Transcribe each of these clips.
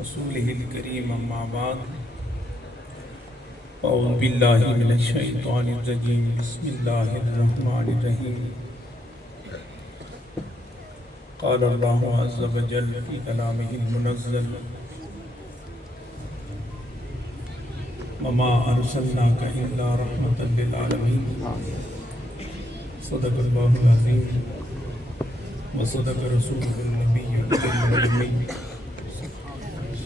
رسوله الكريم أما بعد أعوذ بالله من الشيطان الرجيم بسم الله الرحمن الرحيم قال الله عز وجل في كلامه المنزل وما أرسلناك إلا رحمة للعالمين صدق الله العظيم وصدق رسوله النبي الأمين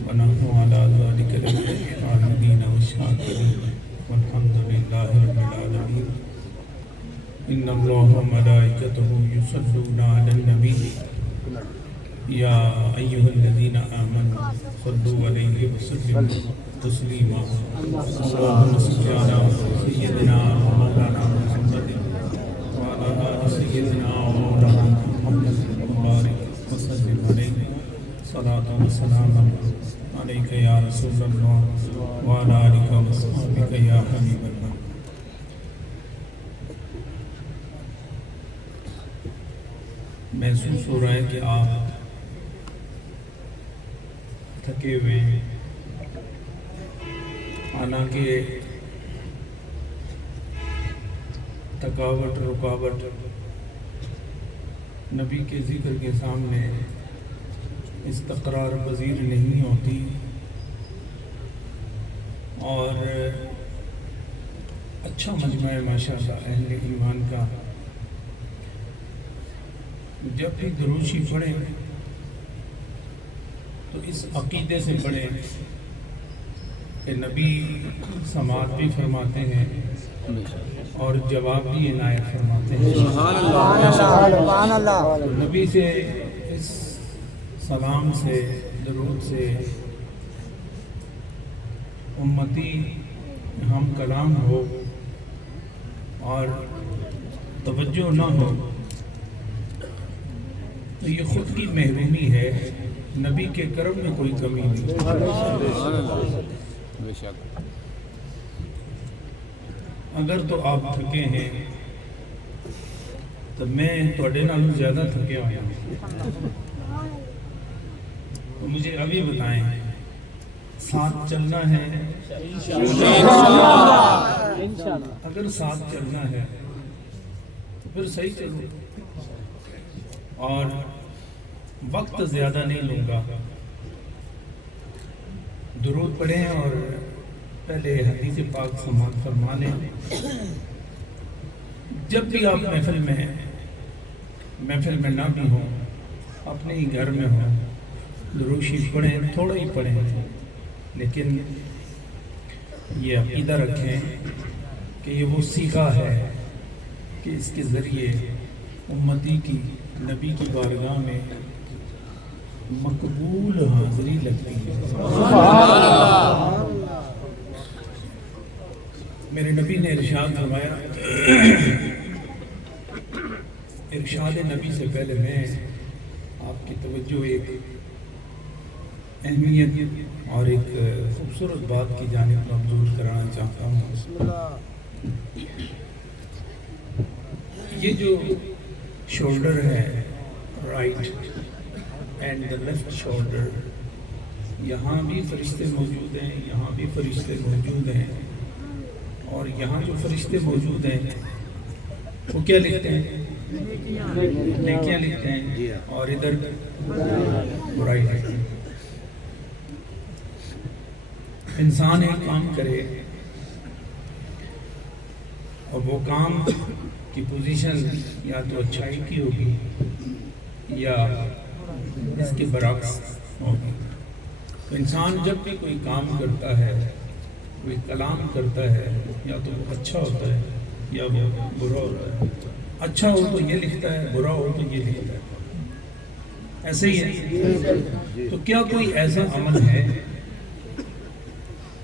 ونحن على ذلك لمن الشاهدين والشاكرين والحمد لله رب العالمين إن الله وملائكته يصلون على النبي يا أيها الذين آمنوا صلوا عليه وسلموا تسليما اللهم صل على سيدنا ومولانا محمد وعلى آل سيدنا ومولانا محمد وبارك وسلم عليه صلاة وسلاما عليك يا رسول الله وعلى آلك وصحبك يا حبيب الله. محسوس ہو رہا ہے کہ آپ تھکے ہوئے ہیں، حالانکہ تھکاوٹ رکاوٹ نبی کے ذکر کے سامنے استقرار پذیر نہیں ہوتی، اور اچھا مجمع ہے ماشاءاللہ اہل ایمان کا. جب بھی دروشی پڑھیں تو اس عقیدے سے پڑھیں کہ نبی سماعت بھی فرماتے ہیں اور جواب بھی عنایت فرماتے ہیں. سبحان اللہ. تو نبی سے اس سلام سے درود سے امتی ہم کلام ہو اور توجہ نہ ہو تو یہ خود کی محرومی ہے، نبی کے کرم میں کوئی کمی نہیں. اگر تو آپ تھکے ہیں تو میں تھوڑے نالوں زیادہ تھکے ہوئے ہیں، تو مجھے ابھی بتائیں ساتھ چلنا ہے؟ اگر ساتھ چلنا ہے تو پھر صحیح چلو، اور وقت زیادہ نہیں لوں گا. درود پڑھیں اور پہلے حدیث پاک سماعت فرما لیں. جب بھی آپ محفل میں نہ بھی ہوں، اپنے ہی گھر میں ہوں، درود شریف پڑھیں، تھوڑا ہی پڑھیں، لیکن یہ عقیدہ رکھیں کہ یہ وہ سیکھا ہے کہ اس کے ذریعے امتی کی نبی کی بارگاہ میں مقبول حاضری لگتی ہے. میرے نبی نے ارشاد فرمایا، ارشاد نبی سے پہلے میں آپ کی توجہ ایک اہمیت اور ایک خوبصورت بات کی جانب مبذول کرانا چاہتا ہوں. یہ جو شولڈر ہے، right and the left shoulder, یہاں بھی فرشتے موجود ہیں، یہاں بھی فرشتے موجود ہیں، اور یہاں جو فرشتے موجود ہیں وہ کیا لکھتے ہیں؟ نیکیاں لکھتے ہیں، اور ادھر برائی لکھتے ہیں. انسان ایک کام کرے اور وہ کام کی پوزیشن یا تو اچھائی کی ہوگی یا اس کے برعکس ہوگی. تو انسان جب بھی کوئی کام کرتا ہے، کوئی کلام کرتا ہے، یا تو وہ اچھا ہوتا ہے یا وہ برا ہوتا ہے. اچھا ہو تو یہ لکھتا ہے، برا ہو تو یہ لکھتا ہے. ایسے ہی ہے. تو کیا کوئی ایسا عمل ہے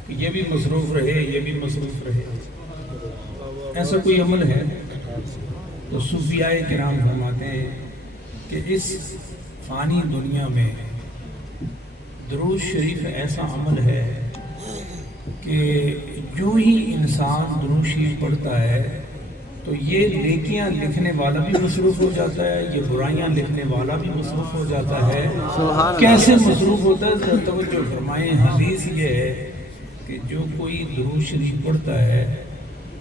کہ یہ بھی مصروف رہے، یہ بھی مصروف رہے؟ ایسا کوئی عمل ہے؟ تو صوفیاء کرام فرماتے ہیں کہ اس فانی دنیا میں درود شریف ایسا عمل ہے کہ جو ہی انسان درود شریف پڑھتا ہے تو یہ نیکیاں لکھنے والا بھی مصروف ہو جاتا ہے، یہ برائیاں لکھنے والا بھی مصروف ہو جاتا ہے۔ کیسے مصروف ہوتا ہے؟ ذرا توجہ فرمائیں۔ حدیث یہ ہے کہ جو کوئی درود شریف پڑھتا ہے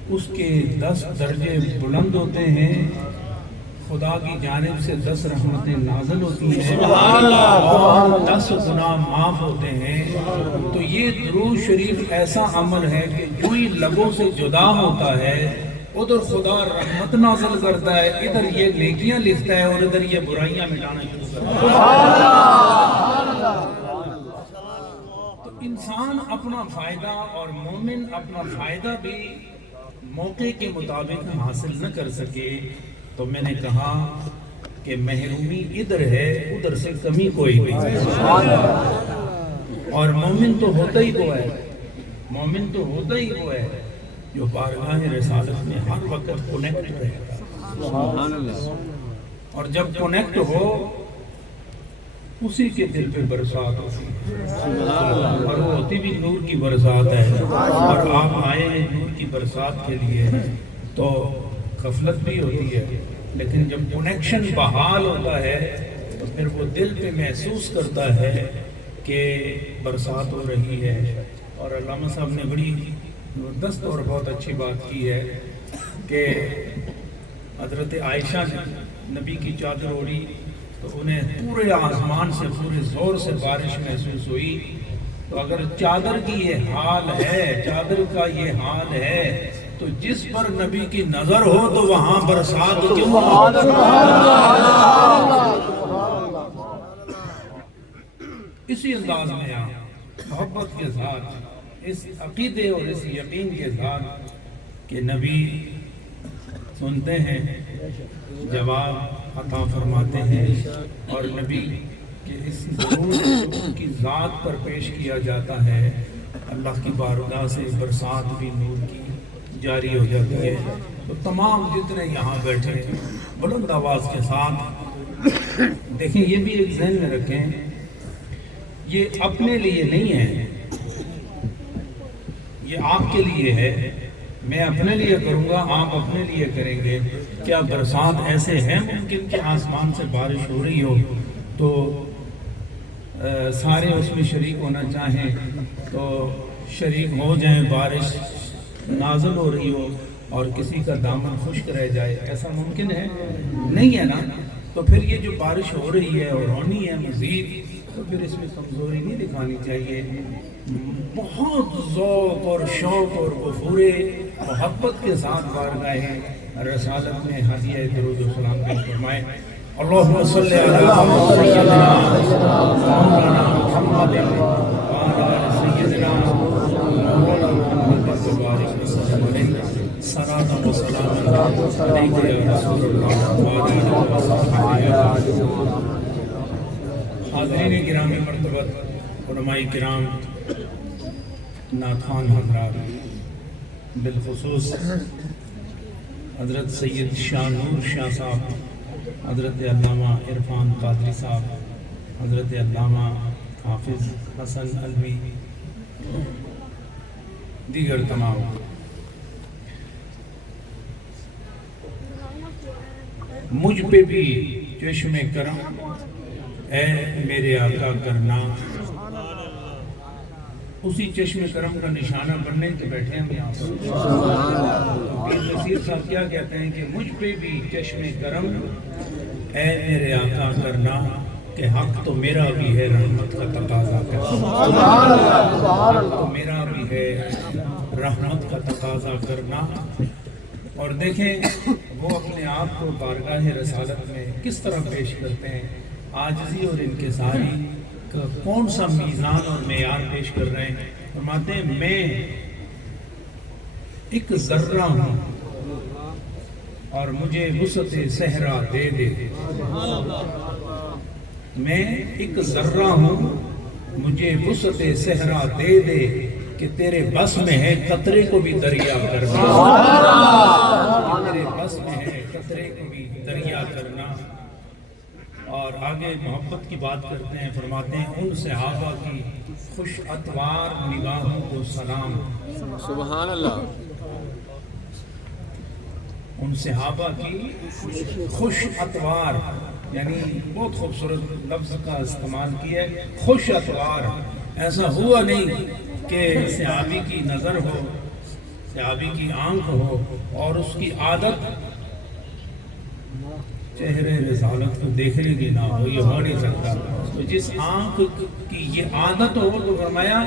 اس کے 10 درجے بلند ہوتے ہیں، خدا کی جانب سے 10 رحمتیں نازل ہوتی ہیں اور 10 گناہ معاف ہوتے ہیں۔ تو یہ درود شریف ایسا عمل ہے کہ جو ہی لبوں سے جدا ہوتا ہے ادھر خدا رحمت نازل کرتا ہے، ادھر یہ نیکیاں لکھتا ہے اور ادھر یہ برائیاں مٹانا شروع کرتا ہے۔ تو انسان اپنا فائدہ اور مومن اپنا فائدہ بھی موقع کے مطابق حاصل نہ کر سکے، تو میں نے کہا کہ محرومی ادھر ہے، ادھر سے کمی کوئی بھی نہیں۔ اور مومن تو ہوتا ہی وہ ہے، مومن تو ہوتا ہی وہ ہے جو بارگاہ رسالت میں ہر وقت کنیکٹ رہتا ہے، اور جب کنیکٹ ہو اسی کے دل پہ برسات ہوتی ہے، اور وہ ہوتی بھی نور کی برسات ہے۔ اور آپ آئے ہیں نور کی برسات کے لیے تو غفلت بھی ہوتی ہے، لیکن جب کنیکشن بحال ہوتا ہے تو پھر وہ دل پہ محسوس کرتا ہے کہ برسات ہو رہی ہے۔ اور علامہ صاحب نے بڑی زبردست اور بہت اچھی بات کی ہے کہ حضرت عائشہ نبی کی چادر اوڑھی تو انہیں پورے آسمان سے پورے زور سے بارش محسوس ہوئی۔ تو اگر چادر کی یہ حال ہے، چادر کا یہ حال ہے، تو جس پر نبی کی نظر ہو تو وہاں برسات کیوں ہو؟ اسی انداز میں آپ محبت کے ساتھ، اس عقیدے اور اس یقین کے ساتھ کہ نبی سنتے ہیں، جواب عطا فرماتے ہیں، اور نبی کہ اس درود کی ذات پر پیش کیا جاتا ہے، اللہ کی بارگاہ سے برسات بھی نور کی جاری ہو جاتی ہے۔ تو تمام جتنے یہاں بیٹھے بلند آواز کے ساتھ دیکھیں، یہ بھی ایک ذہن میں رکھیں، یہ اپنے لیے نہیں ہے، یہ آپ کے لیے ہے۔ میں اپنے لیے کروں گا، آپ اپنے لیے کریں گے۔ کیا برسات ایسے ہیں ممکن کہ آسمان سے بارش ہو رہی ہو تو سارے اس میں شریک ہونا چاہیں تو شریک ہو جائیں، بارش نازل ہو رہی ہو اور کسی کا دامن خشک رہ جائے؟ ایسا ممکن ہے؟ نہیں ہے نا۔ تو پھر یہ جو بارش ہو رہی ہے اور ہونی ہے مزید، تو پھر اس میں کمزوری نہیں دکھانی چاہیے، بہت ذوق اور شوق اور غفور محبت کے ساتھ بارگاہ رسالت میں ہدیہ درود و سلام پیش فرمائیں۔ اللہم صلی علی سیدنا مولانا محمد وعلی سیدنا مولانا محمد وبارک وسلم علیہ صلاۃ و سلام علیک یا رسول اللہ وعلی آلہ وصحبہ۔ حاضرین گرامی مرتبت، علماء کرام، نعت خوان حضرات، بالخصوص حضرت سید شاہ نور شاہ صاحب، حضرت علامہ عرفان قادری صاحب، حضرت علامہ حافظ حسن علوی، دیگر تمام، مجھ پہ بھی چشم کرم اے میرے آقا کرنا۔ اسی چشم کرم کا نشانہ بننے کے بیٹھے ہم یہاں پر۔ پیر نصیر صاحب کیا کہتے ہیں کہ مجھ پہ بھی چشم کرم اے میرے آقا کرنا، کہ حق تو میرا بھی ہے رحمت کا تقاضا کرنا، حق تو میرا بھی ہے رحمت کا تقاضا کرنا۔ اور دیکھیں وہ اپنے آپ کو بارگاہ رسالت میں کس طرح پیش کرتے ہیں، عاجزی اور انکساری کا کون سا میزان اور معیار پیش کر رہے ہیں۔ فرماتے ہیں میں ایک ذرہ ہوں اور مجھے وسعت صحرا دے دے، میں ایک ذرہ ہوں مجھے وسعت صحرا دے دے، کہ تیرے بس میں ہے قطرے کو بھی دریا کرنا، تیرے بس میں ہے قطرے کو بھی دریا کرنا۔ اور آگے محبت کی بات کرتے ہیں، فرماتے ہیں ان صحابہ کی خوش اتوار نگاہوں کو سلام۔ سبحان اللہ۔ ان صحابہ کی خوش اتوار، یعنی بہت خوبصورت لفظ کا استعمال کیا ہے، خوش اتوار۔ ایسا ہوا نہیں کہ صحابی کی نظر ہو، صحابی کی آنکھ ہو اور اس کی عادت چہرے رسالت کو دیکھنے کی نہ ہو، یہ ہو نہیں سکتا۔ تو جس آنکھ کی یہ عادت ہو تو فرمایا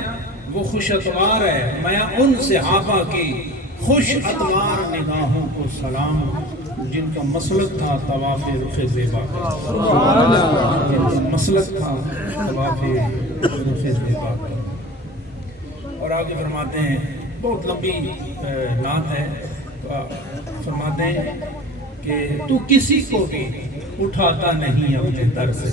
وہ خوش اتوار ہے۔ فرمایا ان صحابہ کی خوش اتوار نگاہوں کو سلام، جن کا مسلک تھا طواف رخ زیبا کا، جن کا مسلک تھا طواف رخ زیبا کا۔ اور آگے فرماتے ہیں، بہت لمبی نعت ہے، فرماتے ہیں کہ تو کسی کو بھی اٹھاتا نہیں اپنے در سے۔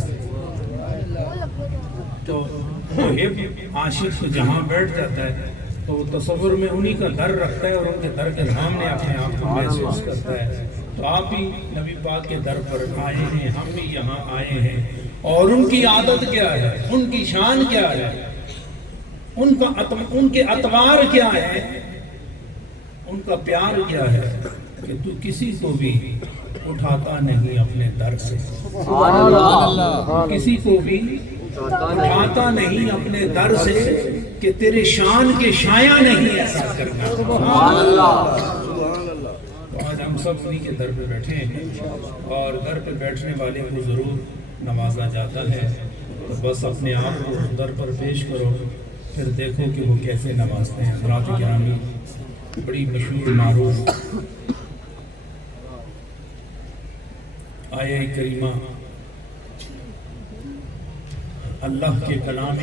تو محب عاشق جہاں بیٹھ جاتا ہے تو وہ تصور میں انہی کا در رکھتا ہے اور ان کے در کے سامنے اپنے آپ کو محسوس کرتا ہے۔ تو آپ بھی نبی پاک کے در پر آئے ہیں، ہم بھی یہاں آئے ہیں، اور ان کی عادت کیا ہے، ان کی شان کیا ہے، ان کے اتوار کیا ہے، ان کا پیار کیا ہے کہ تو کسی کو بھی اٹھاتا نہیں اپنے در سے، کسی کو بھی اٹھاتا نہیں اپنے در سے کہ تیرے شان کے شایع نہیں ایسا کرنا۔ تو آج ہم سب انہی کے در پہ بیٹھے ہیں، اور در پہ بیٹھنے والے کو ضرور نوازا جاتا ہے۔ تو بس اپنے آپ کو در پر پیش کرو، پھر دیکھو کہ وہ کیسے نوازتے ہیں۔ حضرات گرامی، بڑی مشہور معروف آیہ کریمہ اللہ کے کلام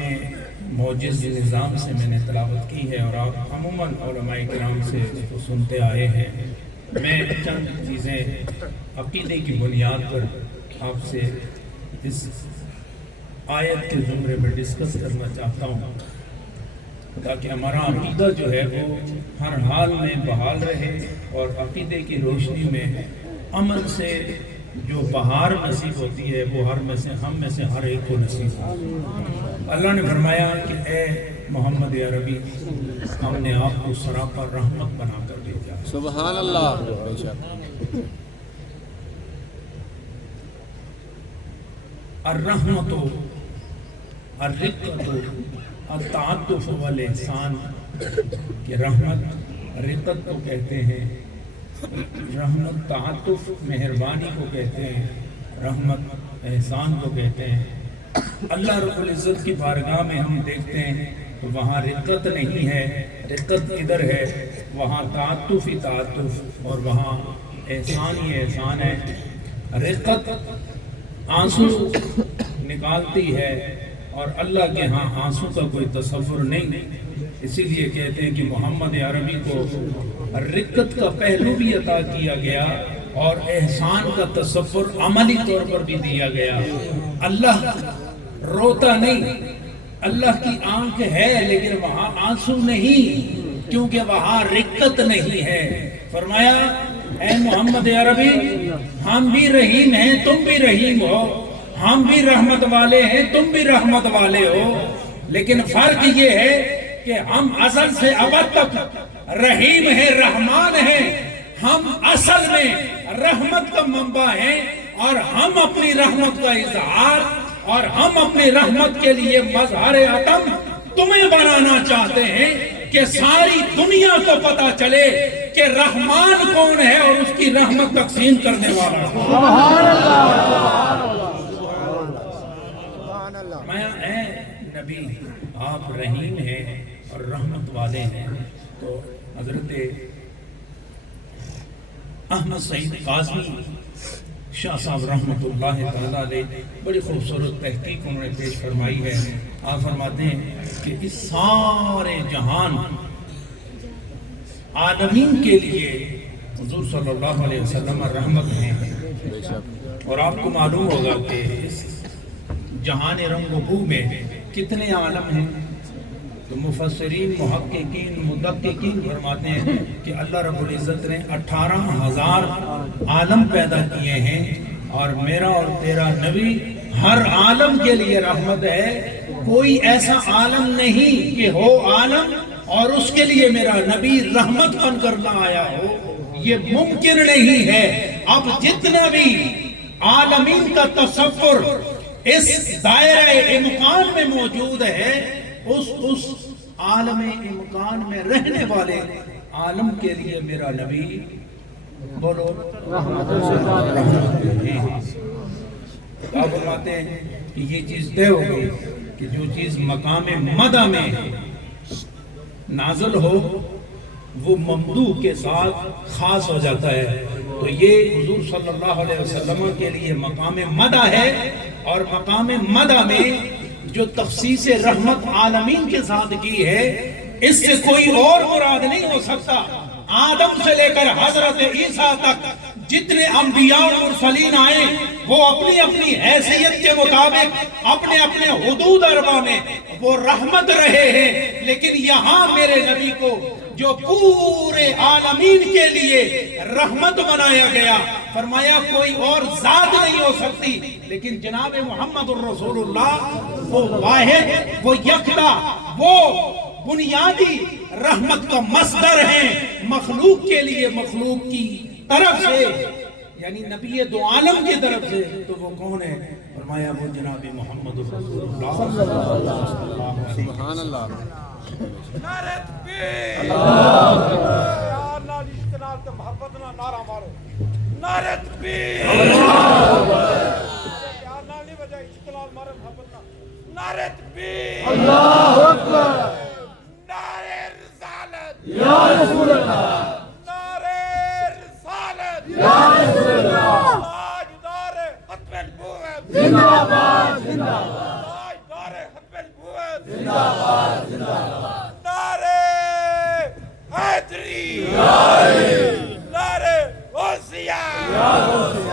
معجز نظام سے میں نے تلاوت کی ہے، اور آپ عموماً علماء کرام سے اس کو سنتے آئے ہیں۔ میں چند چیزیں عقیدے کی بنیاد پر آپ سے اس آیت کے زمرے میں ڈسکس کرنا چاہتا ہوں، تاکہ ہمارا عقیدہ جو ہے وہ ہر حال میں بحال رہے، اور عقیدے کی روشنی میں عمل سے جو بہار نصیب ہوتی ہے وہ ہم میں سے ہر ایک کو نصیب ہو۔ اللہ نے فرمایا کہ اے محمد عربی، ہم نے آپ کو سراپا رحمت بنا کر بھیجا۔ سبحان اللہ۔ الرحمت، الرقت، التعاطف والاحسان، کہ رحمت رقت کو کہتے ہیں، رحمت تعاطف مہربانی کو کہتے ہیں، رحمت احسان کو کہتے ہیں۔ اللہ رب العزت کی بارگاہ میں ہم دیکھتے ہیں تو وہاں رقت نہیں ہے، رقت ادھر ہے، وہاں تعاطف ہی تعاطف اور وہاں احسان ہی احسان ہے۔ رقت آنسو نکالتی ہے اور اللہ کے ہاں آنسو کا کوئی تصور نہیں، اسی لیے کہتے ہیں کہ محمد عربی کو رقت کا پہلو بھی عطا کیا گیا اور احسان کا تصور عملی طور پر بھی دیا گیا۔ اللہ روتا نہیں، اللہ کی آنکھ ہے لیکن وہاں آنسو نہیں، کیونکہ وہاں رقت نہیں ہے۔ فرمایا اے محمد عربی، ہم بھی رحیم ہیں، تم بھی رحیم ہو، ہم بھی رحمت والے ہیں، تم بھی رحمت والے ہو، لیکن فرق یہ ہے کہ ہم ازل سے ابد تک رحیم ہیں، رحمان ہیں، ہم اصل میں رحمت کا منبع ہیں، اور ہم اپنی رحمت کا اظہار اور ہم اپنی رحمت کے لیے مظہر عتم تمہیں بنانا چاہتے ہیں کہ ساری دنیا کو پتا چلے کہ رحمان کون ہے اور اس کی رحمت تقسیم کرنے والا سبحان اللہ۔ میں اے نبی آپ رحیم ہیں اور رحمت والے ہیں۔ تو حضرت احمد سعید قاضمی شاہ صاحب رحمۃ اللہ تعالیٰ علیہ بڑی خوبصورت تحقیق انہوں نے پیش فرمائی ہے۔ آپ فرماتے ہیں کہ اس سارے جہان عالمین کے لیے حضور صلی اللہ علیہ وسلم رحمت ہیں، اور آپ کو معلوم ہوگا کہ اس جہان رنگ و بو میں کتنے عالم ہیں۔ تو مفسرین، محققین، مدققین فرماتے ہیں کہ اللہ رب العزت نے 18,000 عالم پیدا کیے ہیں، اور میرا اور تیرا نبی ہر عالم کے لیے رحمت ہے۔ کوئی ایسا عالم نہیں کہ ہو عالم اور اس کے لیے میرا نبی رحمت بن کر نہ آیا ہو۔ یہ ممکن نہیں ہے. اب جتنا بھی عالمین کا تصور اس دائرہ امکان میں موجود ہے، اس عالم امکان میں رہنے والے عالم کے لیے میرا نبی بولو رحمت. آپ فرماتے ہیں کہ یہ چیز طے ہو گئی کہ جو چیز مقام مدح میں نازل ہو وہ ممدوح کے ساتھ خاص ہو جاتا ہے. تو یہ حضور صلی اللہ علیہ وسلم کے لیے مقام مدح ہے، اور مقام مدح میں جو تخصیص رحمت عالمین کے ساتھ کی ہے، اس سے کوئی اور مراد نہیں ہو سکتا. آدم سے لے کر حضرت عیسیٰ تک جتنے انبیاء و مرسلین آئے وہ اپنی اپنی حیثیت کے مطابق اپنے اپنے حدود اربع میں وہ رحمت رہے ہیں، لیکن یہاں میرے نبی کو جو پورے عالمین کے لیے رحمت بنایا گیا، فرمایا کوئی اور ذات نہیں ہو سکتی لیکن جناب محمد الرسول اللہ وہ واحد، وہ یکتا، وہ بنیادی رحمت کا مصدر ہیں مخلوق کے لیے، مخلوق کی طرف سے، یعنی نبی دو عالم کی طرف سے. تو وہ کون ہے؟ فرمایا وہ جناب محمد الرسول اللہ صلی اللہ علیہ وسلم. سبحان اللہ. نعرہ تکبیر، پیار نال عشق نال تے محبت نال نعرہ مارو. نعرہ تکبیر، پیار نال نہیں بجائے، عشق نال مارو، محبت نال. نعرہ تکبیر، اللہ اکبر. نعرہ رسالت، یا رسول اللہ. نعرہ رسالت، یا رسول اللہ. تاجدار ختم النبوت، زندہ باد زندہ باد. تاجدار ختم النبوت، زندہ باد زندہ باد. نعرہ حیدری، نعرہ غوثیہ،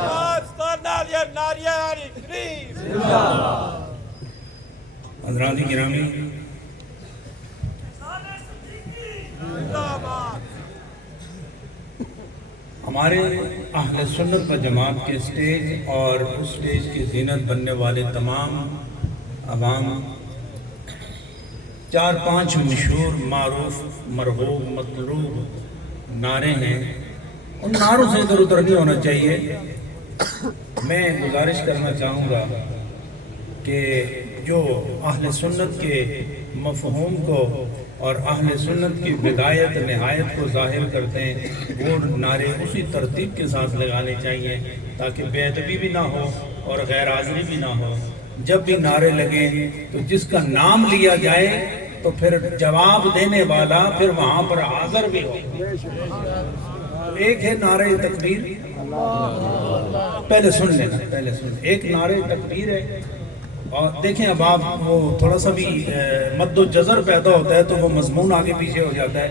آستانہ یا نعرہ علی شریف. حضرات گرامی، ہمارے اہل سنت و جماعت کے سٹیج اور اس سٹیج کی زینت بننے والے تمام عوام 4-5 مشہور، معروف، مرغوب، مطلوب نعرے ہیں. ان نعروں سے ادھر ادھر نہیں ہونا چاہیے. میں گزارش کرنا چاہوں گا کہ جو اہل سنت کے مفہوم کو اور اہل سنت کی بدایت نہایت کو ظاہر کرتے ہیں، وہ نعرے اسی ترتیب کے ساتھ لگانے چاہیے تاکہ بے ادبی بھی نہ ہو اور غیر حاضری بھی نہ ہو. جب بھی نعرے لگیں تو جس کا نام لیا جائے تو پھر جواب دینے والا پھر وہاں پر حاضر بھی ہو. ایک ہے نعرہ تکبیر، پہلے سن لینا، پہلے سن. ایک نعرہ تکبیر ہے، اور دیکھیں اب آپ وہ تھوڑا سا بھی مد و جزر پیدا ہوتا ہے تو وہ مضمون آگے پیچھے ہو جاتا ہے.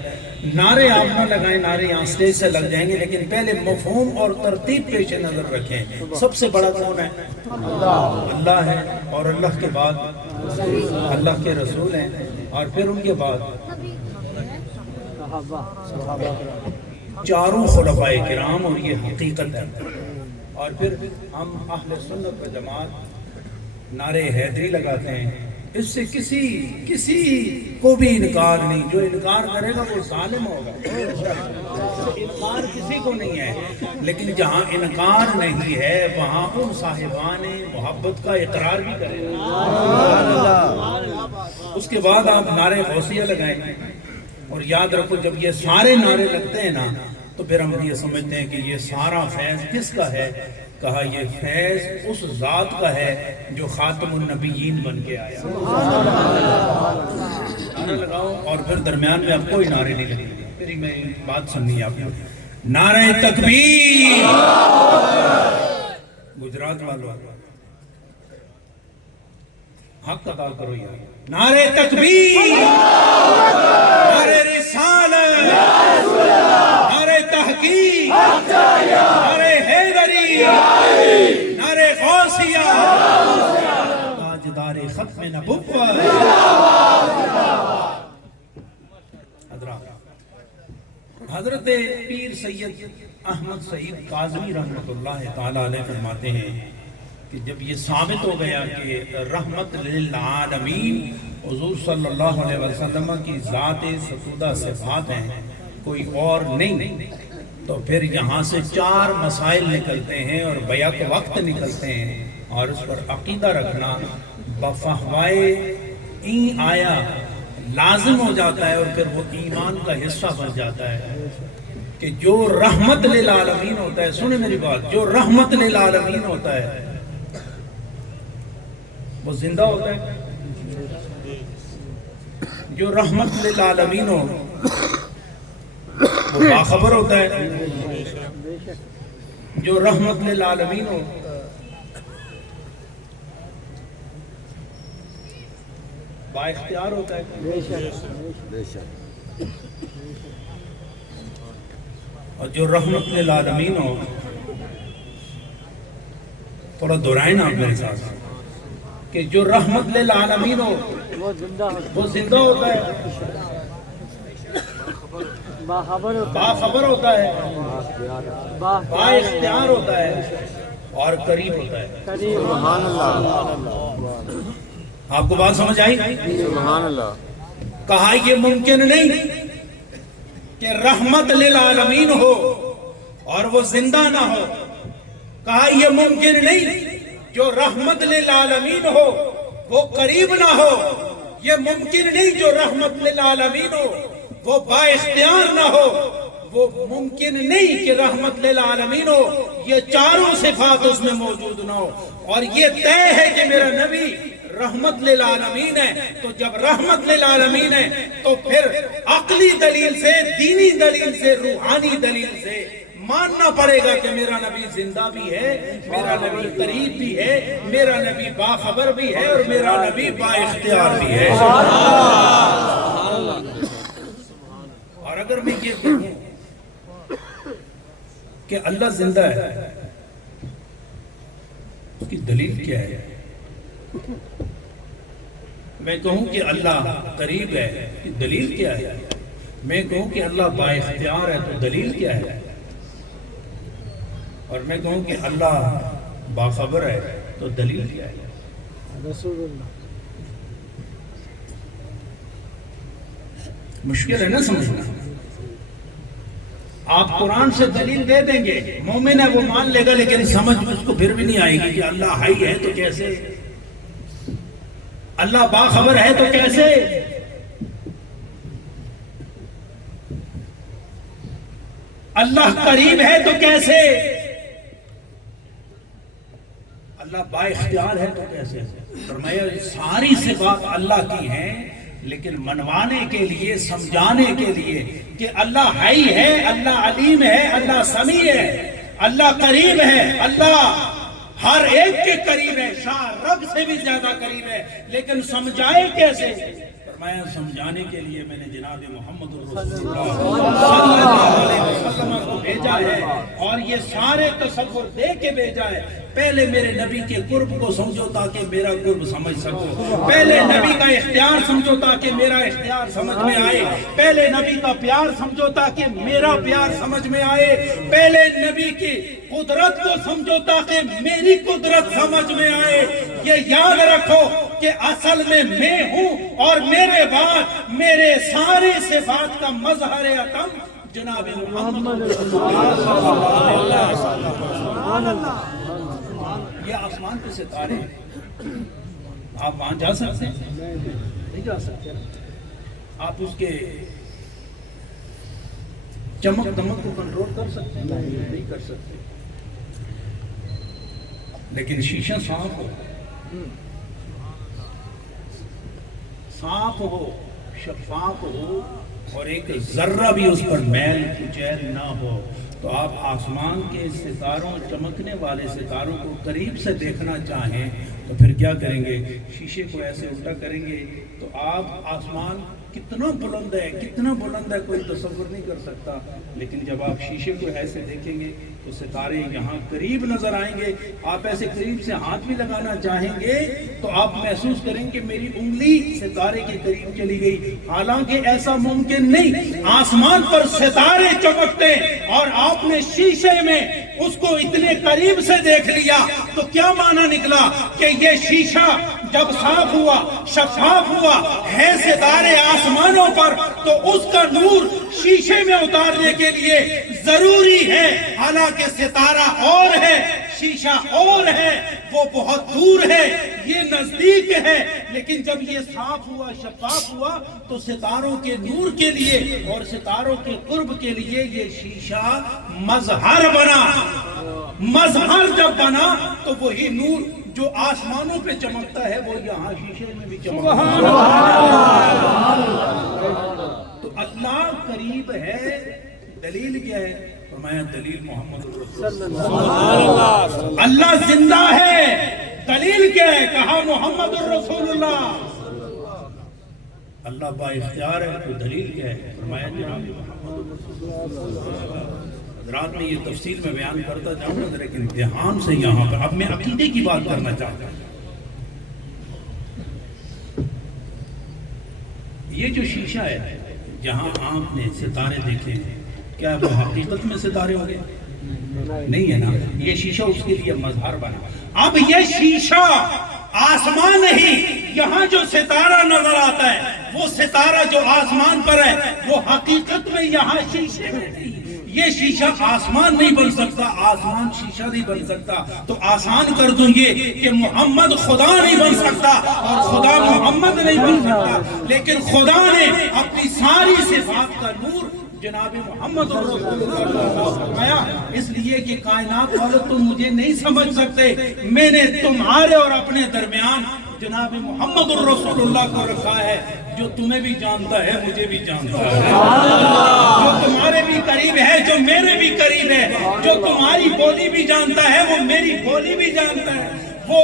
نعرے آپ نہ لگائیں، نعرے یہاں سٹیج سے لگ جائیں گے، لیکن پہلے مفہوم اور ترتیب پیش نظر رکھیں. سب سے بڑا کون ہے؟ اللہ ہے، اور اللہ کے بعد اللہ کے رسول ہیں، اور پھر ان کے بعد چاروں خلفائے کرام، اور یہ حقیقت ہے. اور پھر ہم اہل سنت و جماعت نعرے حیدری لگاتے ہیں. اس سے کسی کو بھی انکار نہیں. جو انکار کرے گا وہ ظالم ہوگا. انکار کسی کو نہیں ہے، لیکن جہاں انکار نہیں ہے وہاں ان صاحبان محبت کا اقرار بھی کرے گا. اس کے بعد آپ نعرے غوثیہ لگائیں، اور یاد رکھو جب یہ سارے نعرے لگتے ہیں نا تو پھر ہم یہ سمجھتے ہیں کہ یہ سارا فیض کس کا ہے. کہا یہ فیض اس ذات کا ہے جو خاتم النبیین بن کے آیا. نعرہ لگاؤ، اور پھر درمیان میں اب کوئی نعرے نہیں لگیں گے. پھر میں بات سننی ہے آپ کو. نعرہ تکبیر، گجرات والوں حق ادا کرو یار. نعرہ تکبیر، نعرہ رسالت، نعرہ تحقیق، نعرہ حیدری، نعرہ غوثیہ، تاجدار ختم نبوت. حضرت پیر سید احمد سعید کاظمی رحمۃ اللہ تعالی علیہ فرماتے ہیں کہ جب یہ ثابت ہو گیا کہ رحمت للعالمین حضور صلی اللہ علیہ وسلم کی ذات ستودہ صفات ہیں، کوئی اور نہیں، تو پھر یہاں سے 4 مسائل نکلتے ہیں اور بیعت وقت نکلتے ہیں، اور اس پر عقیدہ رکھنا بفہوائے این آیا لازم ہو جاتا ہے، اور پھر وہ ایمان کا حصہ بن جاتا ہے کہ جو رحمت للعالمین ہوتا ہے، سنیں میری بات، جو رحمت للعالمین ہوتا ہے وہ زندہ ہوتا ہے، جو رحمت للعالمین ہو وہ باخبر ہوتا ہے، جو رحمت للعالمین ہو با اختیار ہوتا ہے، اور جو رحمت للعالمین ہو، تھوڑا دہرائیں نا آپ میرے ساتھ، کہ جو رحمت للعالمین ہو وہ زندہ ہوتا ہے، باخبر ہوتا ہے، با اختیار ہوتا ہے، اور قریب ہوتا ہے۔ سبحان اللہ، آپ کو بات سمجھ آئی؟ سبحان اللہ۔ کہا یہ ممکن نہیں کہ رحمت للعالمین ہو اور وہ زندہ نہ ہو، کہا یہ ممکن نہیں جو رحمت للعالمین ہو وہ قریب نہ ہو، یہ ممکن نہیں جو رحمت للعالمین ہو وہ با اختیار نہ ہو، وہ ممکن نہیں کہ رحمت للعالمین ہو یہ چاروں صفات اس میں موجود نہ ہو، اور یہ طے ہے کہ میرا نبی رحمت للعالمین ہے۔ تو جب رحمت للعالمین ہے تو پھر عقلی دلیل سے، دینی دلیل سے، روحانی دلیل سے ماننا پڑے گا کہ میرا نبی زندہ بھی ہے، میرا نبی قریب بھی ہے، میرا نبی باخبر بھی ہے، اور میرا نبی با اختیار بھی ہے۔ اور اگر میں یہ کہوں کہ اللہ زندہ ہے، اس کی دلیل کیا ہے؟ میں کہوں کہ اللہ قریب ہے، اس کی دلیل کیا ہے؟ میں کہوں کہ اللہ با اختیار ہے تو دلیل کیا ہے؟ اور میں کہوں کہ اللہ باخبر ہے تو دلیل کیا ہے؟ مشکل ہے نا سمجھنا۔ آپ قرآن سے دلیل دے دیں گے، مومن ہے وہ مان لے گا، لیکن سمجھ اس کو پھر بھی نہیں آئے گی کہ اللہ حی ہے تو کیسے، اللہ باخبر ہے تو کیسے، اللہ قریب ہے تو کیسے، اللہ با اختیار ہے تو کیسے؟ فرمایا ساری صفات اللہ کی ہیں، لیکن منوانے کے لیے، سمجھانے کے لیے کہ اللہ حی ہے، اللہ علیم ہے، اللہ سمیع ہے، اللہ قریب ہے، اللہ ہر ایک کے قریب ہے، شاہ رب سے بھی زیادہ قریب ہے، لیکن سمجھائے کیسے؟ فرمایا سمجھانے کے لیے میں نے جناب محمد رسول اللہ صلی اللہ علیہ وسلم کو بھیجا ہے، اور یہ سارے تصور دے کے بھیجا ہے۔ پہلے میرے نبی کے قرب کو سمجھو تاکہ میرا قرب سمجھ سکو، پہلے نبی کا اختیار سمجھو تاکہ میرا اختیار سمجھ میں آئے، پہلے نبی کا پیار سمجھو تاکہ میرا پیار سمجھ میں آئے، پہلے نبی کی قدرت کو سمجھو تاکہ میری قدرت سمجھ میں آئے۔ یہ یاد رکھو کہ اصل میں ہوں، اور میرے بعد میرے سارے صفات کا مظہر اتم جناب محمد رسول اللہ صلی اللہ۔ یہ آسمان کے ستارے ہیں، آپ وہاں جا سکتے ہیں؟ نہیں جا سکتے۔ آپ اس کے چمک دمک کو کنٹرول کر سکتے ہیں؟ نہیں کر سکتے، لیکن شیشہ صاف ہو، صاف ہو، شفاف ہو، اور ایک ذرہ بھی اس پر میل کچیل نہ ہو، تو آپ آسمان کے ستاروں، چمکنے والے ستاروں کو قریب سے دیکھنا چاہیں تو پھر کیا کریں گے؟ شیشے کو ایسے الٹا کریں گے تو آپ آسمان کتنا بلند ہے، کتنا بلند ہے کوئی تصور نہیں کر سکتا، لیکن جب آپ شیشے کو ایسے دیکھیں گے تو ستارے یہاں قریب نظر آئیں گے۔ آپ ایسے قریب سے ہاتھ بھی لگانا چاہیں گے تو آپ محسوس کریں کہ میری انگلی ستارے کے قریب چلی گئی، حالانکہ ایسا ممکن نہیں۔ آسمان پر ستارے چمکتے اور آپ نے شیشے میں اس کو اتنے قریب سے دیکھ لیا تو کیا معنی نکلا کہ یہ شیشہ جب صاف ہوا، شفاف ہوا ہے ستارے آسمانوں پر، تو اس کا نور شیشے میں اتارنے کے لیے ضروری ہے۔ حالانکہ ستارہ اور ہے، شیشہ اور ہے، وہ بہت دور ہے، یہ نزدیک ہے، لیکن جب یہ صاف ہوا، شفاف ہوا، تو ستاروں کے نور کے لیے اور ستاروں کے قرب کے لیے یہ شیشہ مظہر بنا۔ مظہر جب بنا تو وہی نور جو آسمانوں پہ چمکتا ہے وہ یہاں شیشے میں بھی چمکتا ہے۔ تو اللہ قریب ہے، دلیل کیا ہے؟ فرمایا دلیل محمد رسول اللہ۔ اللہ زندہ ہے، دلیل کیا ہے؟ کہا محمد رسول اللہ۔ اللہ با اختیار ہے، تو دلیل کیا ہے؟ فرمایا جناب محمد رسول اللہ۔ حضرات میں یہ تفصیل میں بیان کرتا جاؤں گا، لیکن دھیان سے یہاں پر اب میں عقیدے کی بات کرنا چاہتا ہوں۔ یہ جو شیشہ ہے جہاں آپ نے ستارے دیکھے ہیں، کیا وہ حقیقت میں ستارے ہو گئے؟ نہیں ہے نا، یہ شیشہ اس کے لیے مظہر بنا۔ اب یہ شیشہ آسمان نہیں، یہاں جو ستارہ نظر آتا ہے وہ ستارہ جو آسمان پر ہے وہ حقیقت میں یہاں شیشے میں نہیں۔ یہ شیشہ آسمان نہیں بن سکتا، آسمان شیشہ نہیں بن سکتا۔ تو آسان کر دوں یہ کہ محمد خدا نہیں بن سکتا اور خدا محمد نہیں بن سکتا، لیکن خدا نے اپنی ساری صفات کا نور جناب محمد رسول اللہ کو فرمایا، اس لیے کہ کائنات والے تم مجھے نہیں سمجھ سکتے، میں نے تمہارے اور اپنے درمیان جناب محمد الرسول اللہ کو رکھا ہے، جو تمہیں بھی جانتا ہے مجھے بھی جانتا ہے، جو تمہارے بھی قریب ہے، جو میرے بھی قریب ہے، جو تمہاری بولی بھی جانتا ہے وہ میری بولی بھی جانتا ہے، وہ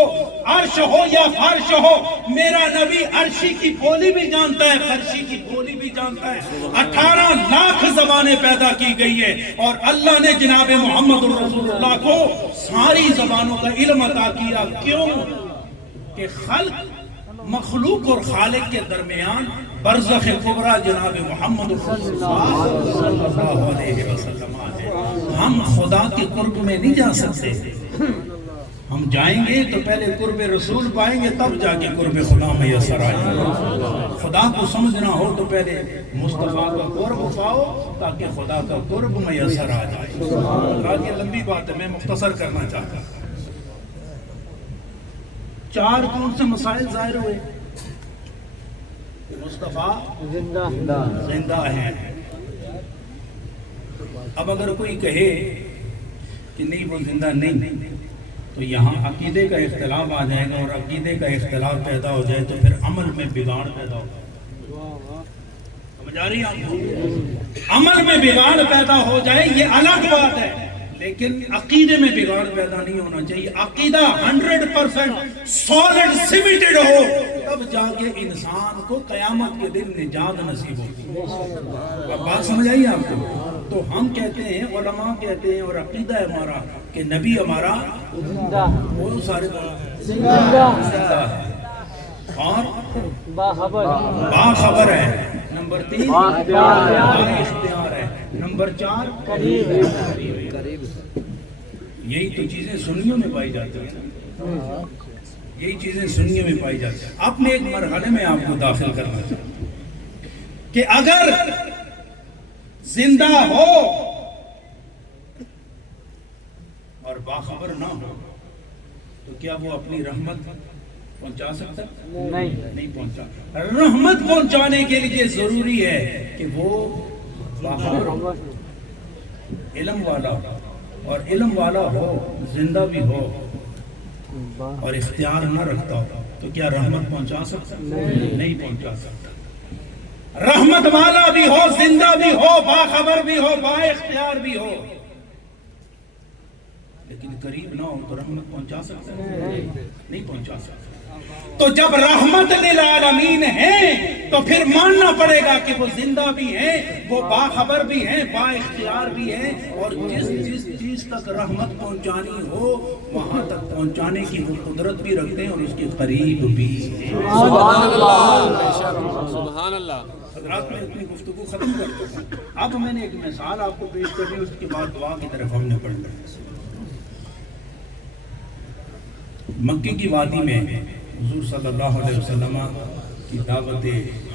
عرش ہو یا فرش ہو، میرا نبی عرشی کی بولی بھی جانتا ہے، فرشی کی بولی بھی جانتا ہے۔ 18 لاکھ زبانیں پیدا کی گئی ہے اور اللہ نے جناب محمد الرسول اللہ کو ساری زبانوں کا علم عطا کیا۔ کیوں؟ کہ خلق، مخلوق اور خالق کے درمیان برزخ کبریٰ جناب محمد صلی اللہ علیہ وسلم ہے۔ ہم خدا کے قرب میں نہیں جا سکتے، ہم جائیں گے تو پہلے قرب رسول پائیں گے، تب جا کے قرب خدا میسر آئے گا۔ خدا کو سمجھنا ہو تو پہلے مصطفیٰ کا قرب پاؤ تاکہ خدا کا قرب میسر آ جائے۔ آگے لمبی بات ہے، میں مختصر کرنا چاہتا ہوں۔ 4 کون سے مسائل ظاہر ہوئے؟ مصطفیٰ زندہ ہے۔ اب اگر کوئی کہے کہ نہیں وہ زندہ نہیں، تو یہاں عقیدے کا اختلاف آ جائے گا، اور عقیدے کا اختلاف پیدا ہو جائے تو پھر عمل میں بگاڑ پیدا ہوگا۔ سمجھ آ رہی ہے آپ کو؟ عمل میں بگاڑ پیدا ہو جائے یہ الگ بات ہے، لیکن عقیدے میں بگاڑ پیدا نہیں ہونا چاہیے۔ عقیدہ 100% سالڈ سیمیٹڈ ہو، تب جا کے انسان کو قیامت کے دن نجات نصیب ہوگی۔ اب بات سمجھ آئی آپ کو؟ تو ہم کہتے ہیں، علماء کہتے ہیں، اور عقیدہ ہے ہمارا کہ نبی ہمارا وہ سارے زندہ ہے اور باخبر ہے۔ نمبر 3 بااختیار ہے۔ نمبر 4 قریب ہے۔ یہی تو چیزیں سنیوں میں پائی جاتی ہیں، یہی چیزیں سنیوں میں پائی جاتی ہیں۔ اب میں ایک مرحلے میں آپ کو داخل کرنا چاہتا ہوں کہ اگر زندہ ہو اور باخبر نہ ہو تو کیا وہ اپنی رحمت پہنچا سکتا؟ نہیں پہنچا۔ رحمت پہنچانے کے لیے ضروری ہے کہ وہ باخبر ہو، علم والا ہو، اور علم والا ہو، زندہ بھی ہو اور اختیار نہ رکھتا ہو، تو کیا رحمت پہنچا سکتا؟ نہیں پہنچا سکتا۔ رحمت والا بھی ہو، زندہ بھی ہو، باخبر بھی ہو، با اختیار بھی ہو، لیکن قریب نہ ہو تو رحمت پہنچا سکتا ہے؟ نہیں پہنچا سکتا۔ تو جب رحمت للعالمین ہیں تو پھر ماننا پڑے گا کہ وہ زندہ بھی ہیں، وہ باخبر بھی ہیں، با اختیار بھی ہیں، اور جس چیز تک رحمت پہنچانی ہو وہاں تک پہنچانے کی وہ قدرت بھی رکھتے ہیں اور اس کے قریب بھی ہیں۔ سبحان اللہ، سبحان اللہ۔ حضرات میں اپنی گفتگو ختم کرتا ہوں۔ اب میں نے ایک مثال آپ کو پیش کرنی، اس کے بعد دعا کی طرف ہم نے پڑھنا۔ مکے کی وادی میں حضور صلی اللہ علیہ وسلم کی دعوت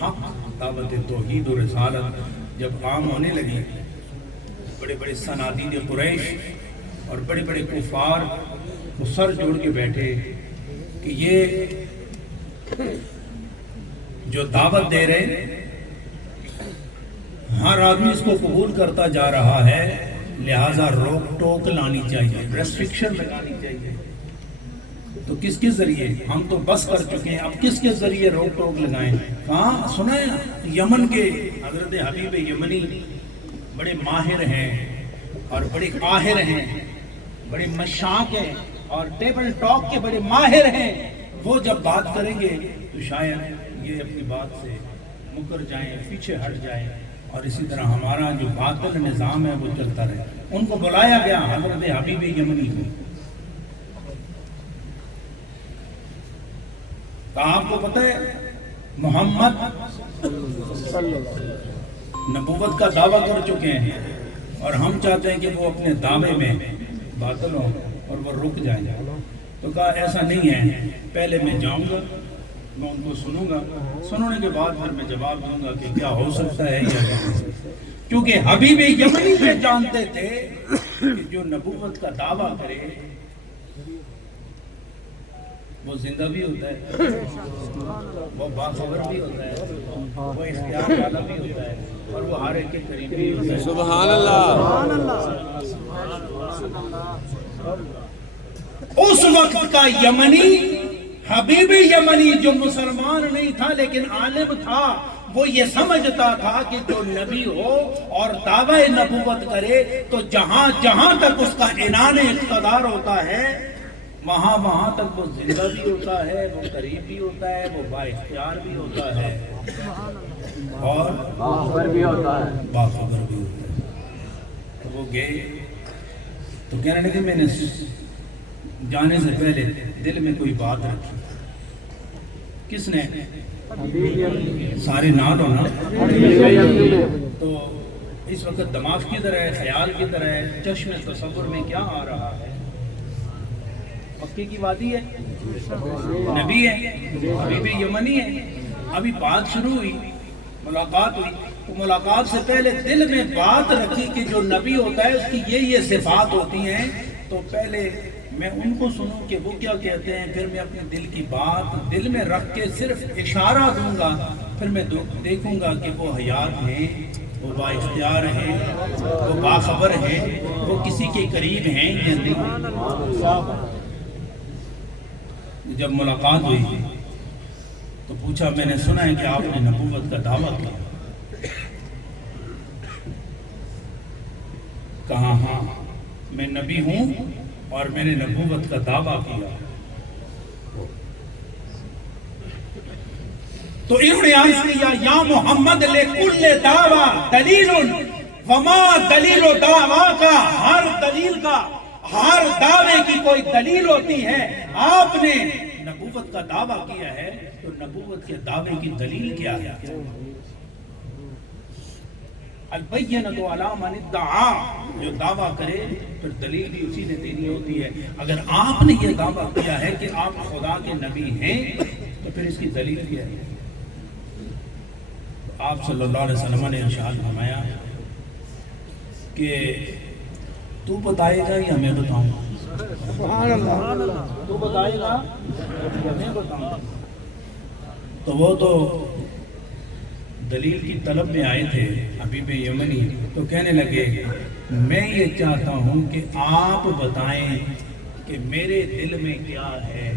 حق، دعوت توحید و رسالت جب عام ہونے لگی، بڑے بڑے صنادید قریش اور بڑے بڑے کفار وہ سر جوڑ کے بیٹھے کہ یہ جو دعوت دے رہے ہر آدمی اس کو قبول کرتا جا رہا ہے، لہٰذا روک ٹوک لانی چاہیے، ریسٹرکشن لگانی چاہیے۔ تو کس کے ذریعے؟ ہم تو بس کر چکے ہیں، اب کس کے ذریعے روک ٹوک لگائیں؟ کہاں سنا ہے یمن کے حضرت حبیب یمنی بڑے ماہر ہیں اور بڑے قاہر ہیں، بڑے مشاق ہیں اور ٹیبل ٹاک کے بڑے ماہر ہیں۔ وہ جب بات کریں گے تو شاید یہ اپنی بات سے مکر جائیں، پیچھے ہٹ جائیں، اور اسی طرح ہمارا جو باطل نظام ہے وہ چلتا رہے۔ ان کو بلایا گیا حضرت حبیب یمنی کو، آپ کو پتہ ہے محمد نبوت کا دعویٰ کر چکے ہیں اور ہم چاہتے ہیں کہ وہ اپنے دعوے میں باطل ہوں اور وہ رک جائیں۔ تو کہا ایسا نہیں ہے، پہلے میں جاؤں گا، میں ان کو سنوں گا، سننے کے بعد پھر میں جواب دوں گا کہ کیا ہو سکتا ہے یا نہیں، کیونکہ حبیب یمنی میں جانتے تھے کہ جو نبوت کا دعویٰ کرے وہ زندہ بھی ہوتا ہے، وہ باخبر بھی ہوتا ہے، وہ اختیار والا بھی ہوتا ہے، اور وہ ہر ایک کے قریب بھی ہوتا ہے۔ سبحان اللہ۔ اس وقت کا یمنی، حبیب یمنی جو مسلمان نہیں تھا لیکن عالم تھا، وہ یہ سمجھتا تھا کہ جو نبی ہو اور دعوی نبوت کرے تو جہاں جہاں تک اس کا عنان اقتدار ہوتا ہے وہاں وہاں تک وہ زندہ بھی ہوتا ہے، وہ قریب بھی ہوتا ہے، وہ با اختیار بھی ہوتا ہے اور باخبر بھی ہوتا ہے۔ تو وہ گئے تو کہنے لگے میں نے جانے سے پہلے دل میں کوئی بات رکھی۔ کس نے؟ سارے ناد ہونا۔ تو اس وقت دماغ کی طرح ہے، خیال کی طرح ہے، چشم تصور میں کیا آ رہا ہے؟ مکے کی وادی ہے، نبی ہے، حبیب یمنی ہے، ابھی بات شروع ہوئی، ملاقات ہوئی، تو ملاقات سے پہلے دل میں بات رکھی کہ جو نبی ہوتا ہے اس کی یہ صفات ہوتی ہیں، تو پہلے میں ان کو سنوں کہ وہ کیا کہتے ہیں، پھر میں اپنے دل کی بات دل میں رکھ کے صرف اشارہ دوں گا، پھر میں دیکھوں گا کہ وہ حیات ہیں، وہ با اختیار ہیں، وہ باخبر ہیں، وہ کسی کے قریب ہیں یا نہیں۔ جب ملاقات ہوئی تو پوچھا میں نے سنا ہے کہ آپ نے نبوت کا دعویٰ کیا۔ کہا ہاں میں نبی ہوں اور میں نے نبوت کا دعویٰ کیا۔ تو انہوں نے عرض کیا یا محمد لکل دعویٰ دلیل وما دلیل دعویٰ کا، ہر دلیل کا، ہر دعوے کی کوئی دلیل ہوتی ہے، آپ نے نبوت کا دعویٰ کیا ہے تو نبوت کے دعوے کی دلیل کیا ہے؟ البینۃ علی من ادعا، جو دعویٰ کرے پھر دلیل بھی اسی نے دینی ہوتی ہے۔ اگر آپ نے یہ دعویٰ کیا ہے کہ آپ خدا کے نبی ہیں تو پھر اس کی دلیل کیا ہے؟ آپ صلی اللہ علیہ وسلم نے ارشاد فرمایا کہ تو بتائے گا یا میں بتاؤں گا؟ سبحان اللہ۔ تو بتائے گا یا میں بتاؤں گا؟ تو وہ تو دلیل کی طلب میں آئے تھے حبیب یمنی، تو کہنے لگے میں یہ چاہتا ہوں کہ آپ بتائیں کہ میرے دل میں کیا ہے۔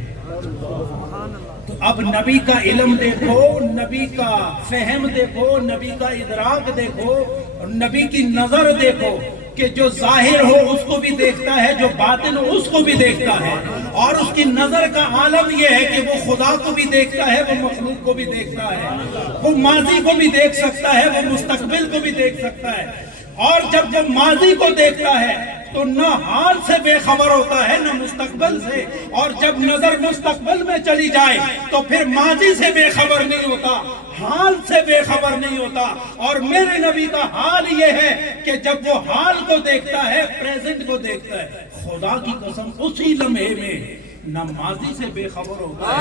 تو اب نبی کا علم دیکھو، نبی کا فہم دیکھو، نبی کا ادراک دیکھو، اور نبی کی نظر دیکھو کہ جو ظاہر ہو اس کو بھی دیکھتا ہے، جو باطن ہو اس کو بھی دیکھتا ہے، اور اس کی نظر کا عالم یہ ہے کہ وہ خدا کو بھی دیکھتا ہے، وہ مخلوق کو بھی دیکھتا ہے، وہ ماضی کو بھی دیکھ سکتا ہے، وہ مستقبل کو بھی دیکھ سکتا ہے، اور جب وہ ماضی کو دیکھتا ہے تو نہ حال سے بے خبر ہوتا ہے نہ مستقبل سے، اور جب نظر مستقبل میں چلی جائے تو پھر ماضی سے بے خبر نہیں ہوتا، حال سے بے خبر نہیں ہوتا۔ اور میرے نبی کا حال یہ ہے کہ جب وہ حال کو دیکھتا ہے، پریزنٹ کو دیکھتا ہے، خدا کی قسم اسی لمحے میں نہ ماضی سے بے خبر ہوتا ہے.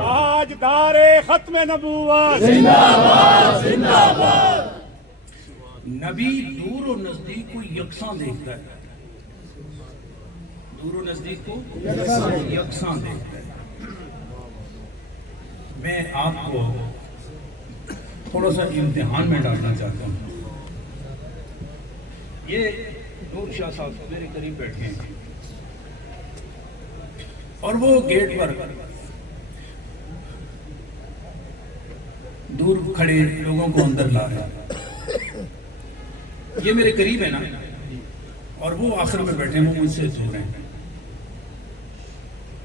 تاجدار ختم نبوت نبی دور و نزدیک کو یکساں دیکھتا ہے. دور و نزدیک کو یکساں دیکھتا ہے. میں آپ کو تھوڑا سا امتحان میں ڈالنا چاہتا ہوں. یہ نور شاہ صاحب میرے قریب بیٹھے ہیں اور وہ گیٹ پر دور کھڑے لوگوں کو اندر لا رہے ہیں. یہ میرے قریب ہے نا, اور وہ آخر میں بیٹھے ہیں, وہ مجھ سے دور ہیں.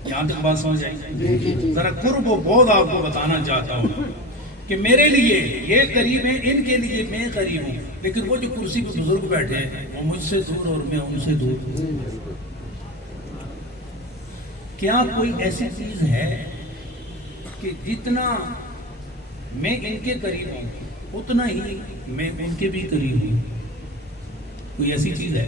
یہاں تک بات سمجھ آئی؟ ذرا قرب و بعد آپ کو بتانا چاہتا ہوں کہ میرے لیے یہ قریب ہیں, ان کے لیے میں قریب ہوں, لیکن وہ جو کرسی پہ بزرگ بیٹھے ہیں وہ مجھ سے دور اور میں ان سے دور. کیا کوئی ایسی چیز ہے کہ جتنا میں ان کے قریب ہوں اتنا ہی میں ان کے بھی قریب ہوں؟ کوئی ایسی چیز ہے؟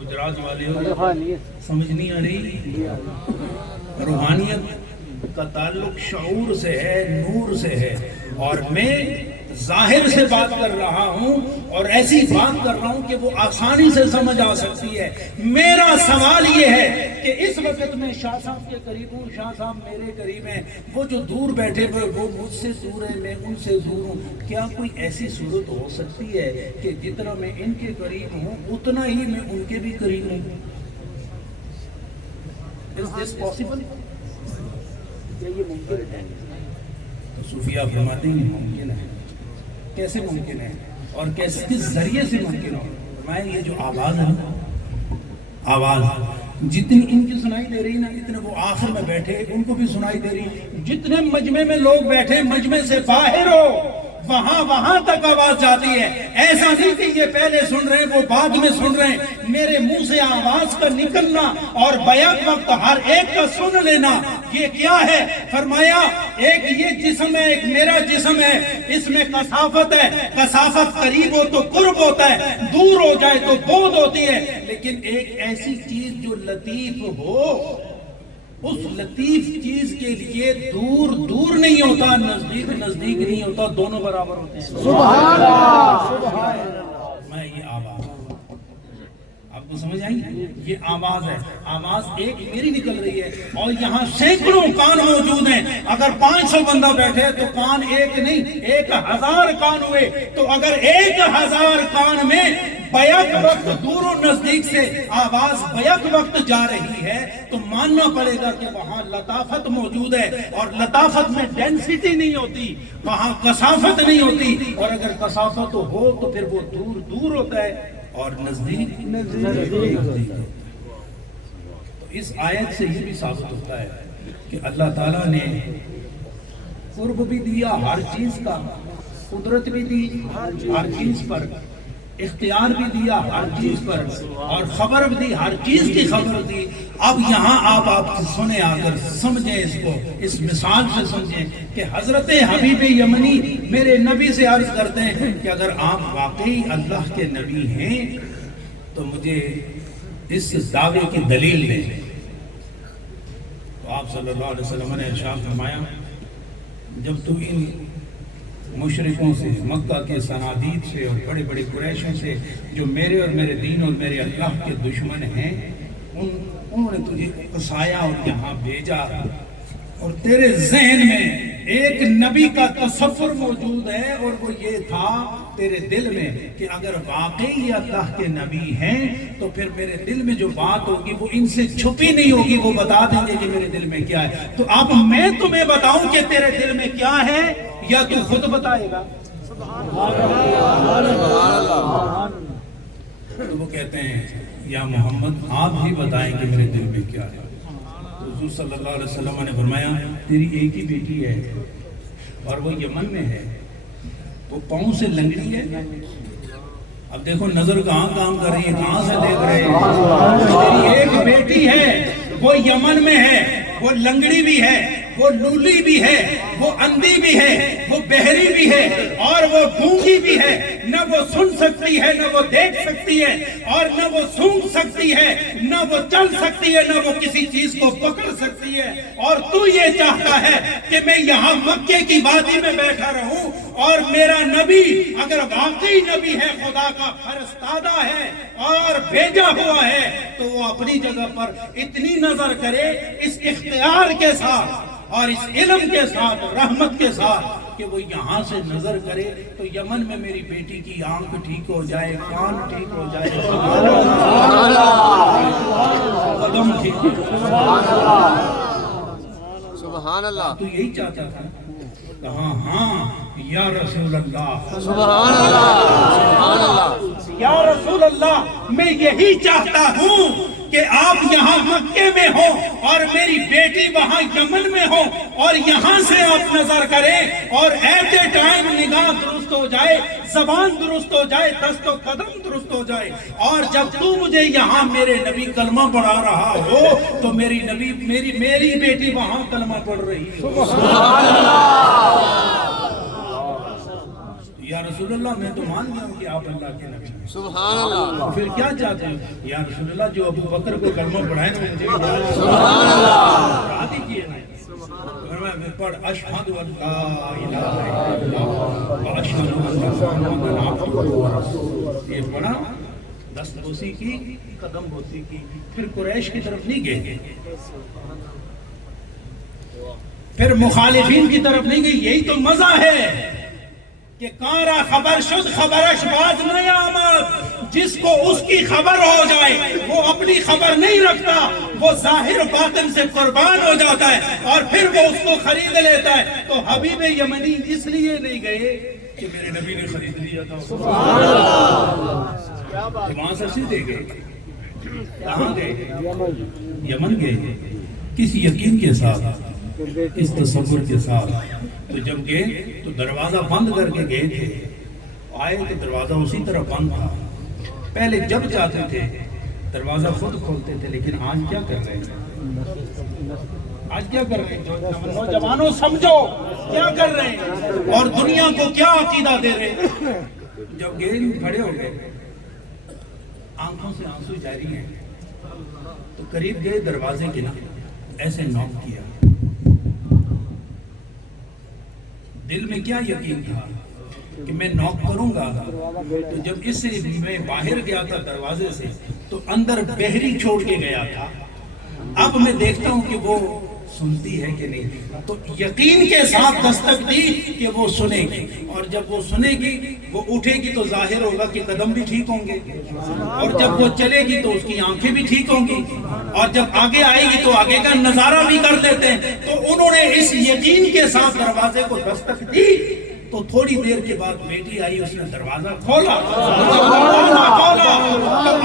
گجرات والے ہو, سمجھ نہیں آ رہی؟ روحانیت کا تعلق شعور سے ہے, نور سے ہے, اور میں ظاہر سے بات کر رہا ہوں اور ایسی بات کر رہا ہوں کہ وہ آسانی سے سمجھ آ سکتی ہے. میرا سوال یہ ہے کہ اس وقت میں شاہ صاحب کے قریب ہوں, شاہ صاحب میرے قریب ہیں, وہ جو دور بیٹھے ہوئے وہ مجھ سے دور ہے, میں ان سے دور ہوں. کیا کوئی ایسی صورت ہو سکتی ہے کہ جتنا میں ان کے قریب ہوں اتنا ہی میں ان کے بھی قریب ہوں؟ Is this possible? کیا یہ ممکن ہے؟ تو صوفیہ فرماتے ہیں ممکن ہے. کیسے ممکن ہے اور کس ذریعے سے ممکن ہو؟ میں یہ جو آواز ہے نا, آواز جتنی ان کی سنائی دے رہی نا, اتنے وہ آخر میں بیٹھے ان کو بھی سنائی دے رہی. جتنے مجمع میں لوگ بیٹھے, مجمع سے باہر ہو وہاں تک آواز جاتی ہے. ایسا نہیں کہ یہ پہلے سن رہے ہیں وہ بعد میں سن رہے ہیں. میرے منہ سے آواز کا نکلنا اور بیک وقت ہر ایک کا سن لینا, یہ کیا ہے؟ فرمایا ایک یہ جسم ہے, ایک میرا جسم ہے, اس میں کثافت ہے. کثافت قریب ہو تو قرب ہوتا ہے, دور ہو جائے تو بعد ہوتی ہے. لیکن ایک ایسی چیز جو لطیف ہو, اس لطیف چیز کے لیے دور دور نہیں ہوتا, نزدیک نزدیک نہیں ہوتا, دونوں برابر ہوتے ہیں. سبحان اللہ. میں یہ آواز آپ کو سمجھ آئی؟ یہ آواز ہے. آواز ایک میری نکل رہی ہے اور یہاں سینکڑوں کان موجود ہیں. اگر 500 بندہ بیٹھے تو کان ایک نہیں 1000 کان ہوئے. تو اگر 1000 کان میں بیک وقت دور و نزدیک سے آواز بیک وقت جا رہی ہے تو ماننا پڑے گا کہ وہاں لطافت موجود ہے, اور لطافت میں ڈینسٹی نہیں ہوتی, وہاں کثافت نہیں ہوتی. اور اگر کثافت ہو تو پھر وہ دور دور ہوتا ہے اور نزدیک نزدیک. تو اس آیت سے یہ بھی ثابت ہوتا ہے کہ اللہ تعالیٰ نے قرب بھی دیا ہر چیز کا, قدرت بھی دی ہر چیز پر, اختیار بھی دیا ہر چیز پر, اور خبر بھی دی, ہر چیز کی خبر دی. اب یہاں آپ سنیں, آ کر سمجھیں اس کو, اس مثال سے سمجھیں کہ حضرت حبیب یمنی میرے نبی سے عرض کرتے ہیں کہ اگر آپ واقعی اللہ کے نبی ہیں تو مجھے اس دعوے کی دلیل دیں. تو آپ صلی اللہ علیہ وسلم نے ارشاد فرمایا, جب تو ان مشرکوں سے, مکہ کے صنادید سے اور بڑے بڑے قریشوں سے جو میرے اور میرے دین اور میرے اللہ کے دشمن ہیں, انہوں نے تجھے اکسایا اور یہاں بھیجا, اور تیرے ذہن میں ایک نبی کا تصور موجود ہے, اور وہ یہ تھا تیرے دل میں کہ اگر واقعی یہ اللہ کے نبی ہیں تو پھر میرے دل میں جو بات ہوگی وہ ان سے چھپی نہیں ہوگی, وہ بتا دیں گے کہ میرے دل میں کیا ہے. تو اب میں تمہیں بتاؤں کہ تیرے دل میں کیا ہے یا تو خود بتائے گا؟ تو وہ کہتے ہیں یا محمد آپ ہی بتائیں کہ میرے دل میں کیا ہے. تو حضور صلی اللہ علیہ وسلم نے فرمایا تیری ایک ہی بیٹی ہے اور وہ یمن میں ہے, وہ پاؤں سے لنگڑی ہے اب دیکھو نظر کہاں کام کر رہی ہے, کہاں سے دیکھ رہے ہیں. میری ایک بیٹی ہے, وہ یمن میں ہے, وہ لنگڑی بھی ہے, وہ لولی بھی ہے, وہ اندھی بھی ہے, وہ بہری بھی ہے, اور وہ گونگی بھی ہے. نہ وہ سن سکتی ہے, نہ وہ دیکھ سکتی ہے, اور نہ وہ سونگھ سکتی ہے, نہ وہ چل سکتی ہے, نہ وہ کسی چیز کو پکڑ سکتی ہے. اور تو یہ چاہتا ہے کہ میں یہاں مکے کی وادی میں بیٹھا رہوں, اور میرا نبی اگر واقعی نبی ہے, خدا کا فرستادہ ہے اور بھیجا ہوا ہے, تو وہ اپنی جگہ پر اتنی نظر کرے اس اختیار کے ساتھ اور اس علم کے ساتھ, رحمت کے ساتھ, کہ وہ یہاں سے نظر کرے تو یمن میں میری بیٹی کی آنکھ ٹھیک ہو جائے, کان ٹھیک ہو جائے, قدم ٹھیک ہو جائے. سبحان اللہ. تو یہی چاہتا تھا. کہاں ہاں یا رسول اللہ, سبحان اللہ. سبحان اللہ. یا رسول اللہ, میں یہی چاہتا ہوں کہ آپ یہاں مکے میں ہو اور میری بیٹی وہاں یمن میں ہو, اور یہاں سے آپ نظر کریں اور ایٹ اے ٹائم نگاہ درست ہو جائے, زبان درست ہو جائے, دست و قدم درست ہو جائے. اور جب تو مجھے یہاں میرے نبی کلمہ پڑھا رہا ہو تو میری بیٹی وہاں کلمہ پڑھ رہی ہو. سبحان اللہ. یا رسول اللہ, میں تو مان گیا ہوں کہ آپ اللہ کے نبی ہیں. سبحان اللہ. پھر کیا چاہتے ہیں؟ یا رسول اللہ, جو ابو بکر کو کلمہ پڑھائے نا مجھے سبحان اللہ. پڑھا دیجیے نا. میں پڑھ اشہد ان لا الہ الا اللہ و اشہد ان محمدًا عبدہ و رسولہ. یہ پڑھا, دست بوسی کی, قدم بوسی کی, پھر قریش کی طرف نہیں گئے, پھر مخالفین کی طرف نہیں گئی. یہی تو مزہ ہے کہ کارا خبر شد خبرش باز نہیں آمد. جس کو اس کی خبر ہو جائے وہ اپنی خبر نہیں رکھتا, وہ ظاہر باطن سے قربان ہو جاتا ہے اور پھر وہ اس کو خرید لیتا ہے. تو حبیب یمنی اس لیے نہیں گئے کہ میرے نبی نے خرید لیا تھا. سبحان اللہ. وہاں سے سیدھے گئے. کہاں گئے؟ یمن گئے. کس یقین کے ساتھ, اس تصور کے ساتھ. تو جب گئے تو دروازہ بند کر کے گئے تھے, آئے تو دروازہ اسی طرح بند تھا. پہلے جب جاتے تھے دروازہ خود کھولتے تھے, لیکن آج کیا کر رہے ہیں؟ آج کیا کر رہے ہیں نوجوانوں؟ سمجھو کیا کر رہے ہیں اور دنیا کو کیا عقیدہ دے رہے ہیں. جب گئے کھڑے ہو گئے, آنکھوں سے آنسو جاری ہیں, تو قریب گئے دروازے کے نا, ایسے نوک کیا. دل میں کیا یقین تھا کہ میں نوک کروں گا. تو جب اس سے میں باہر گیا تھا دروازے سے, تو اندر بہری چھوڑ کے گیا تھا. اب میں دیکھتا ہوں کہ وہ سنتی ہے کہ نہیں. تو یقین کے ساتھ دستک دی کہ وہ سنے گی, اور جب وہ سنے گی, وہ اٹھے گی تو ظاہر ہوگا کہ قدم بھی ٹھیک ہوں گے, اور جب وہ چلے گی تو اس کی آنکھیں بھی ٹھیک ہوں گی, اور جب آگے آئے گی تو آگے کا نظارہ بھی کر دیتے ہیں. تو انہوں نے اس یقین کے ساتھ دروازے کو دستک دی. تو تھوڑی دیر کے بعد بیٹی آئی, اس نے دروازہ کھولا. تو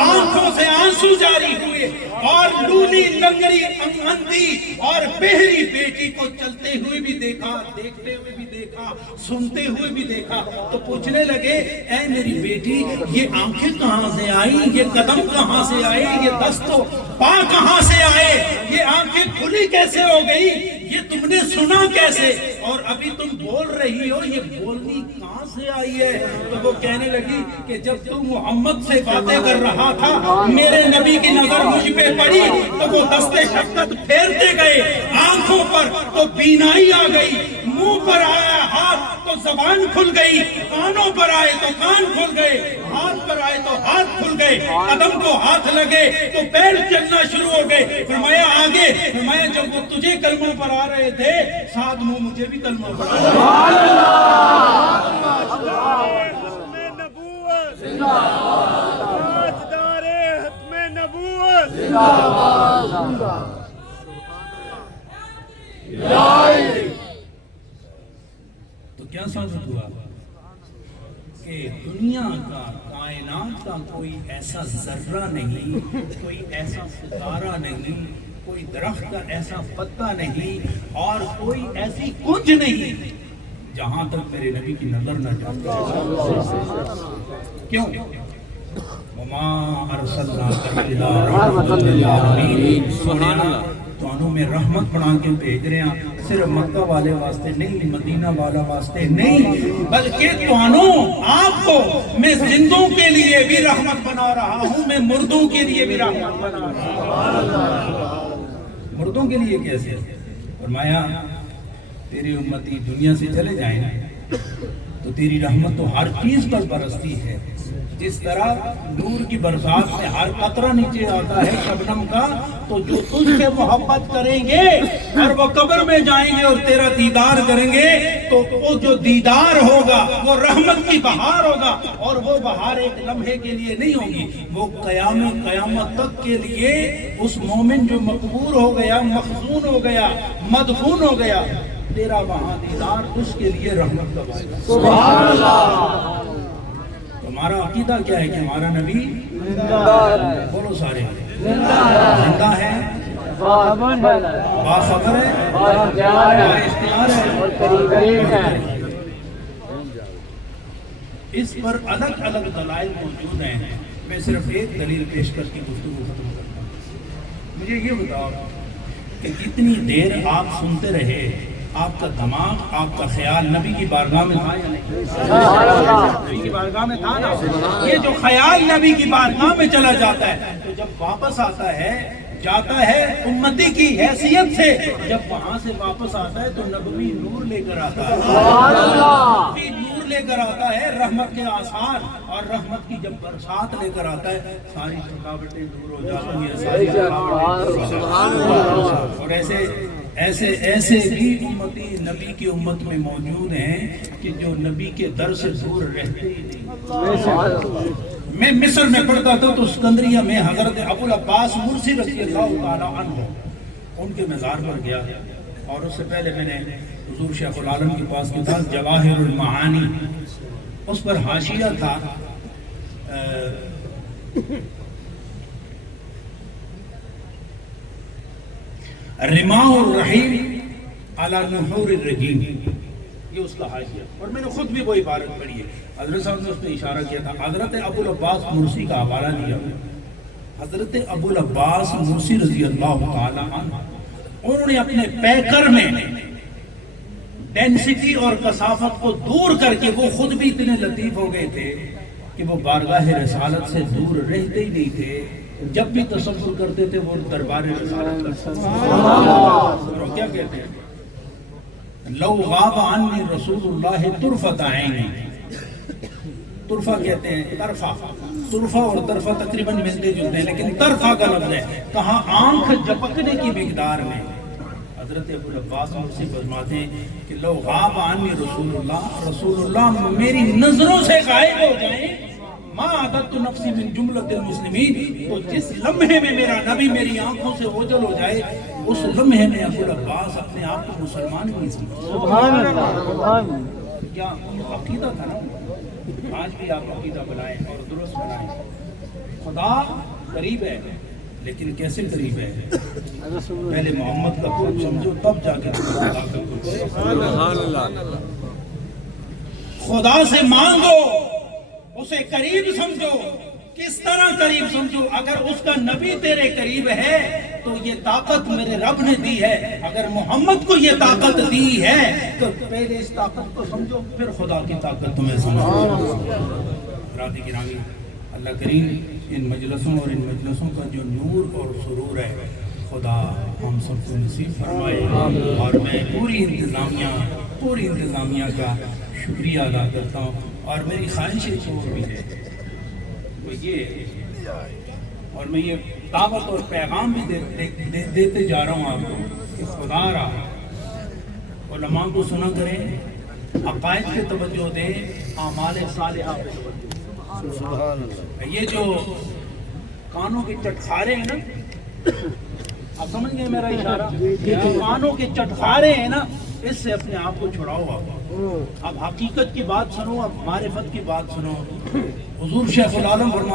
آنکھوں سے آنسو جاری ہوئے, اور لولی, لنگڑی, اندھی اور بہری بیٹی کو چلتے ہوئے بھی دیکھا, دیکھتے ہوئے بھی دیکھا, سنتے ہوئے بھی دیکھا. تو پوچھنے لگے, اے میری بیٹی, یہ آنکھیں کہاں سے آئی, یہ قدم کہاں سے آئے, یہ دست و پا کہاں سے آئے, یہ آنکھیں کھلی کیسے ہو گئی, یہ تم نے سنا کیسے, اور ابھی تم بول رہی ہو, یہ بولنی کہاں سے آئی ہے. تو وہ کہنے لگی کہ جب تم محمد سے باتیں کر رہا تھا, میرے نبی کی نظر مجھ پہ پڑی, تو وہ دستے شفقت پھیرتے گئے آنکھوں پر, تو بینائی آ گئی. منہ پر آیا ہاتھ تو زبان کھل گئی, کانوں پر آئے تو کان کھل گئے, ہاتھ پر آئے تو ہاتھ کھل گئے, قدم کو ہاتھ لگے تو پیر چلنا شروع ہو گئے. فرمایا آگے, فرمایا جب وہ تجھے کلمہ پر آ رہے تھے, ساتھ منہ مجھے بھی کلمہ پر آ تو کیا ثابت ہوا کہ دنیا کا, کائنات کا کوئی ایسا ذرہ نہیں, کوئی ایسا ستارہ نہیں, کوئی درخت کا ایسا پتا نہیں, اور کوئی ایسی کنج نہیں جہاں تک میرے نبی کی نظر نہ جاتی. کیوں؟ وما ارسلناک الا رحمۃ للعالمین. سبحان اللہ. تانوں میں رحمت بنا کے بھیج رہے ہیں، صرف مکہ والے واسطے نہیں، مدینہ والا واسطے نہیں، بلکہ تانوں آپ کو میں زندوں کے لیے بھی رحمت بنا رہا ہوں، میں مردوں کے لیے بھی رحمت بنا رہا ہوں. مردوں کے لیے کیسے؟ فرمایا تیری امتی دنیا سے چلے جائیں تو تیری رحمت تو ہر چیز پر برستی ہے. جس طرح نور کی برسات میں ہر قطرہ نیچے آتا ہے شبنم کا، تو جو تجھ سے محبت کریں گے اور وہ قبر میں جائیں گے اور تیرا دیدار کریں گے، تو وہ جو دیدار ہوگا وہ رحمت کی بہار ہوگا، اور وہ بہار ایک لمحے کے لیے نہیں ہوگی، وہ قیامت تک کے لیے اس مومن جو مقبور ہو گیا، مخزون ہو گیا، مدفون ہو گیا، تیرا وہاں دیدار اس کے لیے رحمت کا باعث ہے. سبحان اللہ. ہمارا عقیدہ کیا ہے کہ ہمارا نبی بولو سارے زندہ ہے، باخبر ہے، بااختیار ہے. اس پر الگ الگ دلائل موجود ہیں. میں صرف ایک دلیل پیش کر کے گفتگو ختم کرتا ہوں. مجھے یہ بتاؤ کہ کتنی دیر آپ سنتے رہے، آپ کا دماغ، آپ کا خیال نبی کی بارگاہ میں تھا یا نہیں؟ نبی کی بارگاہ میں تھا نا. یہ جو خیال نبی کی بارگاہ میں چلا جاتا ہے، تو جب واپس آتا ہے، جاتا ہے امتی کی حیثیت سے، جب وہاں سے واپس آتا ہے تو نبوی نور لے کر آتا ہے، نبوی نور لے کر آتا ہے، رحمت کے آثار اور رحمت کی جب برسات لے کر آتا ہے، ساری تھکاوٹیں دور ہو جاتی ہیں، ساری تھکاوٹیں. اور ایسے بھی امتی نبی کی امت میں موجود ہیں کہ جو نبی کے در سے دور رہتے ہی نہیں. میں مصر میں پڑھتا تھا تو اسکندریہ میں حضرت ابو العباس مرسی رضی اللہ تعالیٰ عنہ ان کے مزار پر گیا، اور اس سے پہلے میں نے حضور شیخ العالم کے پاس کتاب جواہر المعانی، اس پر حاشیہ تھا رماح الرحیم علی نحور الرجیم، یہ اس کا حاشیہ. اور میں نے خود بھی وہ عبارت پڑھی ہے، حضرت صاحب نے اس پہ اشارہ کیا تھا. حضرت ابو العباس مرسی کا حوالہ دیا. حضرت ابو العباس مرسی رضی اللہ تعالی عنہ، انہوں نے اپنے پیکر میں ڈینسٹی اور کثافت کو دور کر کے، وہ خود بھی اتنے لطیف ہو گئے تھے کہ وہ بارگاہ رسالت سے دور رہتے ہی نہیں تھے. جب بھی تصور کرتے تھے وہ دربار رسالت کرتے تھے. کیا کہتے ہیں؟ لو غاب عنی رسول اللہ طرفۃ عینی. طرفہ کہتے ہیں طرفہ، طرفہ اور طرفہ تقریباً ملتے جلتے ہیں، لیکن طرفہ کا لفظ ہے کہاں آنکھ جھپکنے کی مقدار میں. حضرت ابو العباس مرسی فرماتے ہیں کہ لو غاب عنی رسول اللہ میری نظروں سے غائب ہو جائیں، ما عددت نفسی من جملۃ المسلمین، تو جس لمحے میں میرا نبی میری آنکھوں سے اوجھل ہو جائے، اس لمحے میں ابو العباس اپنے آپ کو مسلمان نہیں سمجھتے. سبحان اللہ. کیا عقیدہ تھا نا. آج بھی آپ عقیدہ بنائیں اور درست بنائیں. خدا قریب ہے، لیکن کیسے قریب ہے؟ پہلے محمد کا قرب سمجھو، تب جا کے خدا کا قرب. سبحان اللہ. خدا سے مانگو، اسے قریب سمجھو. کس طرح قریب سمجھو؟ اگر اس کا نبی تیرے قریب ہے تو یہ طاقت میرے رب نے دی ہے. اگر محمد کو یہ طاقت دی ہے تو پہلے اس طاقت کو سمجھو، پھر خدا کی طاقت تمہیں سمجھو. برادری گرامی، اللہ کریم ان مجلسوں اور ان مجلسوں کا جو نور اور سرور ہے، خدا ہم سب کو نصیب فرمائے. اور میں پوری انتظامیہ کا شکریہ ادا کرتا ہوں. اور میری خواہش ایک اور بھی ہے، وہ یہ، اور میں یہ دعوت اور پیغام بھی دیتے جا رہا ہوں آپ کو کہ خدا را علماء کو سنا کریں، عقائد پہ توجہ دیں، اعمال صالحہ پہ توجہ دیں. یہ جو کانوں کے چٹخارے ہیں نا، آپ سمجھ گئے میرا اشارہ؟ یہ جو کانوں کے چٹخارے ہیں نا، اس سے اپنے آپ کو چھڑاؤ. اب حقیقت کی بات سنو، اب معرفت کی بات سنو. حضور شیخ العالم فرماتے